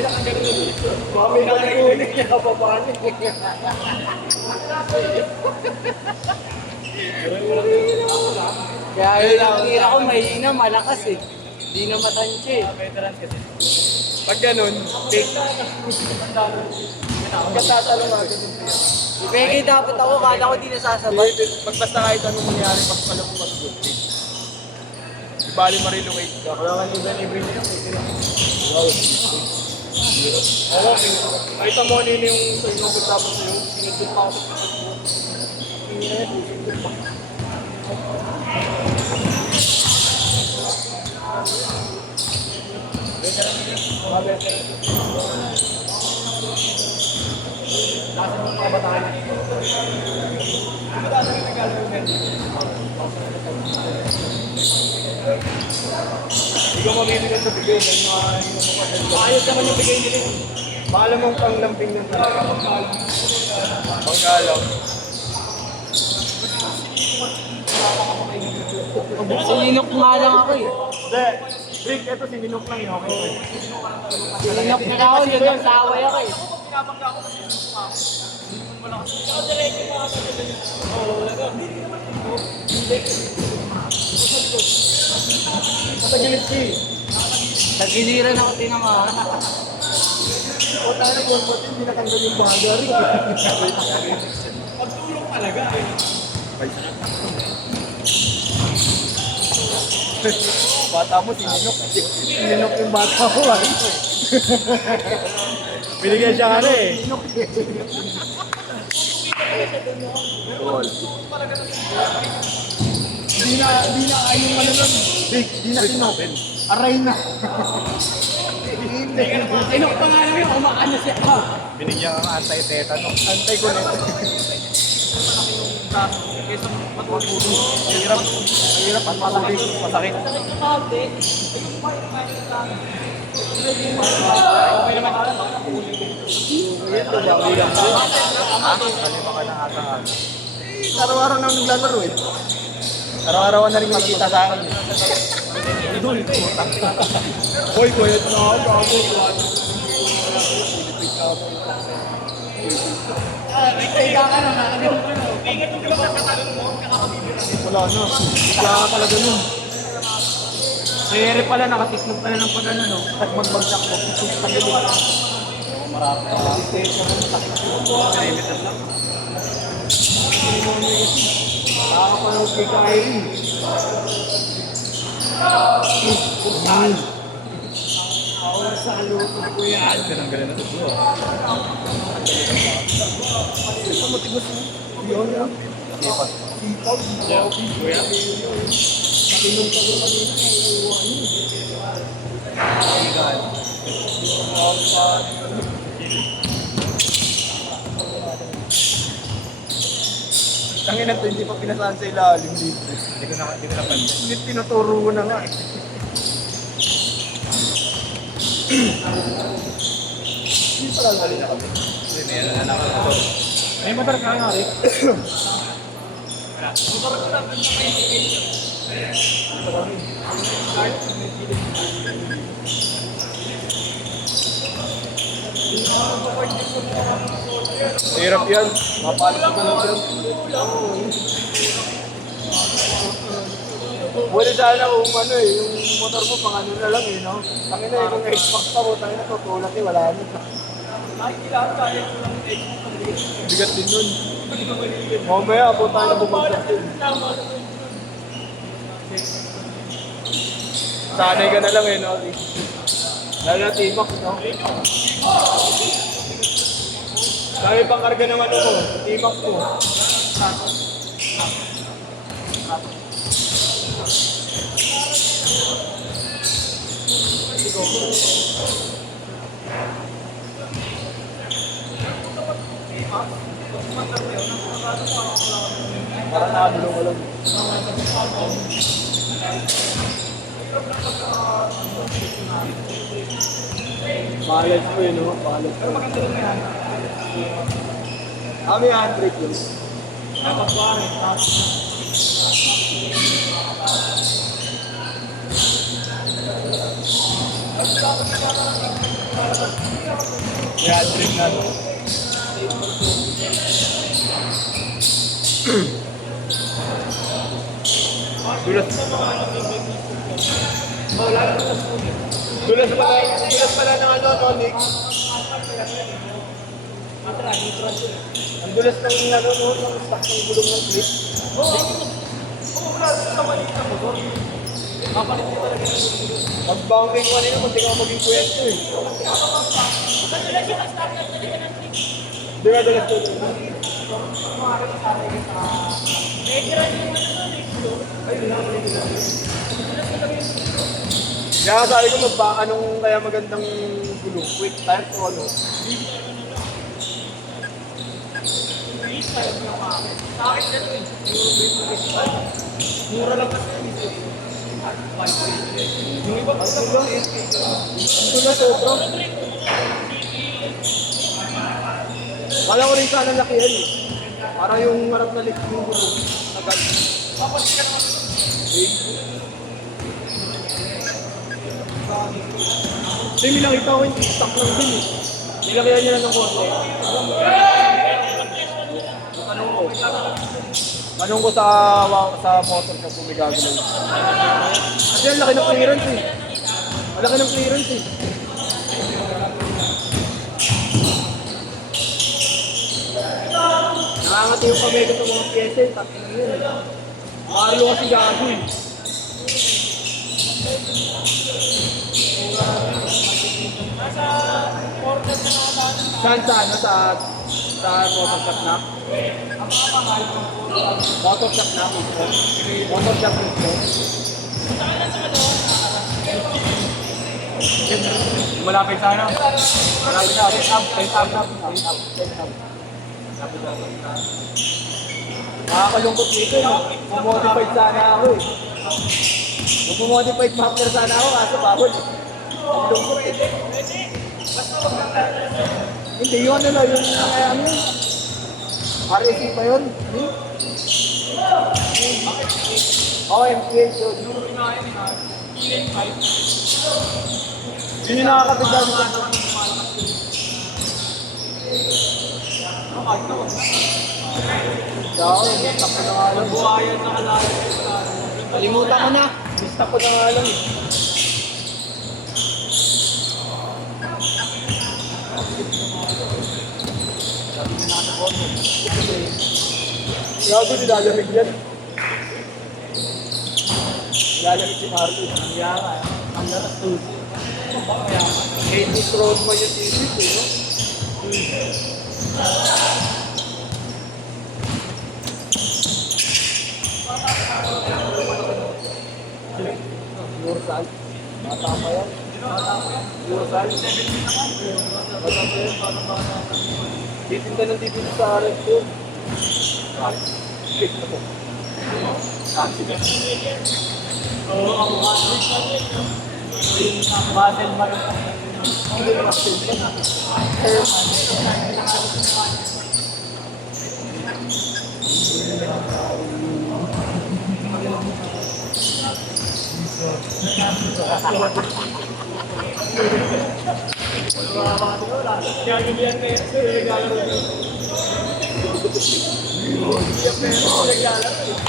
Mami na nag-ulit niya kapapanin. Kaya yung tira ko mahina, malakas eh. Hindi na matansya eh. Pag ganun, fake. Pagkatatalo natin yung player. Peke dapat ako, kala ko di nasasabay. Pag basta kahit anong mangyari, pag pala mo mas good fake. Di bali ma-relocate ka. Wala kang even every day. Oo, kahit ang money na yung sa inyo tapos sa'yo, pinagdun pa ako sa Lasa ng mga bataan. Ano ba rin nag-albumen? Hindi ko mabibigyan sa bigay dahil maayos naman yung bigay nila. Maalam mong panglambing ng talaga. Panggalaw. Sininok nga lang ako eh. Hindi. Rick, eto sininok lang yun. Okay. Sininok na ako, yun yung saway ako eh. Matagilid siya eh. Nagiliran ako tinamaan. O tayo na kung pati hindi natanggal yung bahaga rin. Pagtulong talaga eh. Bata mo, sininok. Sininok yung bata mo ah. Binigyan siya ka na eh. Cool. Di na ayong ano nun. Big, di na sinopen. Aray na. Sinok pa nga namin, kumakanya siya. Binigyan ka ng anti-tetanus. Anti-connect. Kaysa matulog. Mahirap at matulog. Masakit. Kalima ka na ata. Araw-araw na naglalaro eh. Araw-araw na rin makikita sa akin. Hoy, ito na ako. Wala na. Wala ka talaga nun. Mayroon pala, nakatislog pala ng pag-ano, no? At magbagsak mo, tislog sa gilid. Marami. Resistensya mo, sakit mo. Limited lang. Nakakapanood kay Kyrie. Putal. Ako sa luto ko yan. Ganang-ganan na ito. Ito matibas mo. Yun yan. Sipat. Sipat. Kuya. Tinong ka doon kanina. Tangin na ito, hindi pa pinasaan sa ilalim dito. Hindi ko napansin. Tinuturo ko na nga eh. Hindi pala lali na kami. Meron na naman ito. May motor ka nga rin. Motor ko lang. Ito kami. Hirap yan. Mapalit ko lang yan. Wala sana kung ano eh, yung motor mo pang ano na lang eh, no? Tangina eh, kung Xbox pa mo, tangina tutulak eh, wala na. Nakikilala tayo kung lang Xbox. Bigat din nun. Mamaya po tayo bumagsak din. Sanay ka na lang eh, no? Lalo na T-Max, no? Dahil pang karga naman ako, T-Max ko. Para nakadulong ko lang. Bahalag ko yun, no? Bahalag ko. Kami 100 yun. Dapat ba rin? Dapat Kaya trip na to. Dulas. Dulas pala ng ano, Tonic. Ang dulas ng ano, ng stock ng gulong ng clip. Pag-bounding mo nila, hindi ka maging kwento eh. Di ba dulas to? Kaya sabi ko anong kaya magandang gulong? Quick time o ano? Mura lang kasi yung iba kasi lang ito na sobra. Kala ko rin sana lakihan eh. Para yung harap na lift yung gulong. Agad. Kasi may nakita ko yung TikTok lang din eh. Nilakihan niya lang ng konti. Tanong ko sa motor sa pumigagalaw. Kasi ang laki ng clearance eh. Ang laki ng clearance eh. Nakangati yung kamay ko sa mga pyesa eh. Tapos na yun eh. Marlo kasi gago eh. Saan sa ano? Sa motor shop na? Motor shop na mismo. Motor shop mismo. Malapit sa ano? Malapit sa nakakalungkot dito eh. Mumodified sana ako eh. Mumodified muffler sana ako kaso bawal eh. Lungkot eh. Hindi yun ano na yung ano RSC pa yun? Oo, MPH yun. Yun yung nakakapit dami sa Dako, basta ko na nga lang. Buhayan na kalayan. Kalimutan ko na. Basta ko na nga lang. Gago, nilalamig yan. Nilalamig si Marlo. Ang yara. Ang laras tusi. 80 road mo yung TV ko, no? Yursal. Matama yan. Yursal. Matama yan. Titinda ng TV sa RF ko. Oo, ang Basel Marot.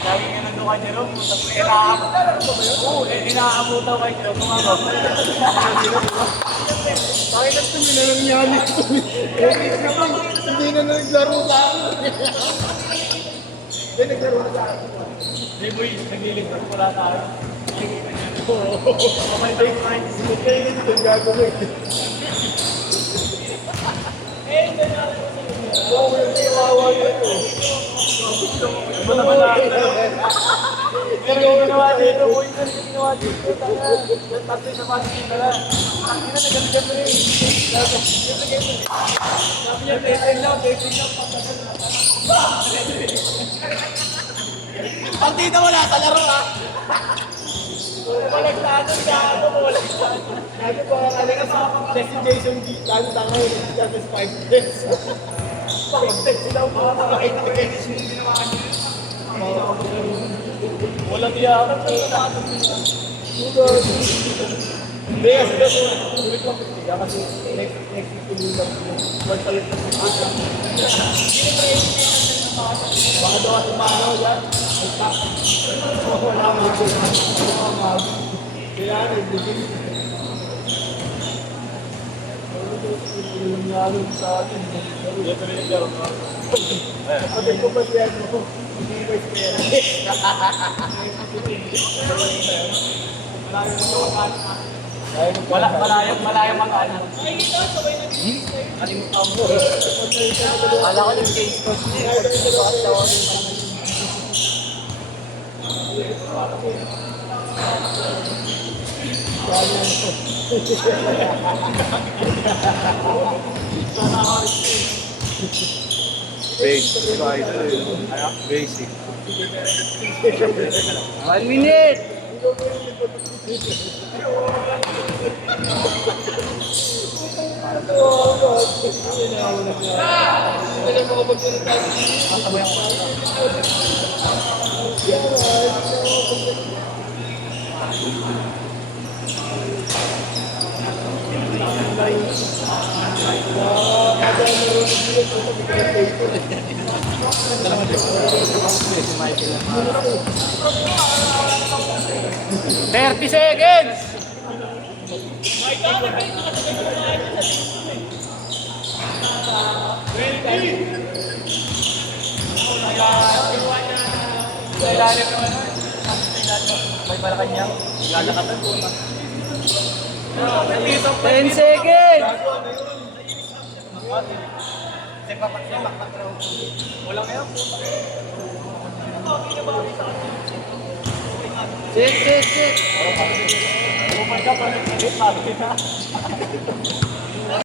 Lagi nga nandun kay Jerome, inaabutan kay Jerome. Pakilat ko nyo na nangyari ito. Hindi na naglaro sa akin. Hindi naglaro na sa akin. Hey boy, naglilipad pula tayo. May take mind. Kaya ganito yung gagawin. Oo, yung kiwawa nito. Ano naman natin? Pero yung ginawa dito, mo yung ginawa dito. Tatlo sa pati na lang. Hindi na nagaligan mo rin. Sabi niya, testing lang. Pag dito mo nasa laro ha. Walang tanong ka ako, walang tanong. Sabi ko, alaga sa Jason G. Lalo tanga yun, just 5 days. 5 days sila ang mga makakita ko yung ginawa niya. Walang iyakan sa tanong. Hindi, kasi daw, sulit lang pagtiga kasi next week lang. Once a week lang pagtiga. Baka daw kasi maano yan. Ay, tak. Wala mo ito. Kailangan ibigin. Yung nangyari sa atin. Ito rin yung laro na. Kapatid ko ba siya mo? Hindi ba siya? Malayang mga ano. Kalimutan mo. Kala ko yung case cost niya. Basic. Basic. 1 minute! Thirty seconds! May Malacanang, lalakatan po. 10 seconds! Walang kaya po. Sit! Oh my God, parang nagkakit, parang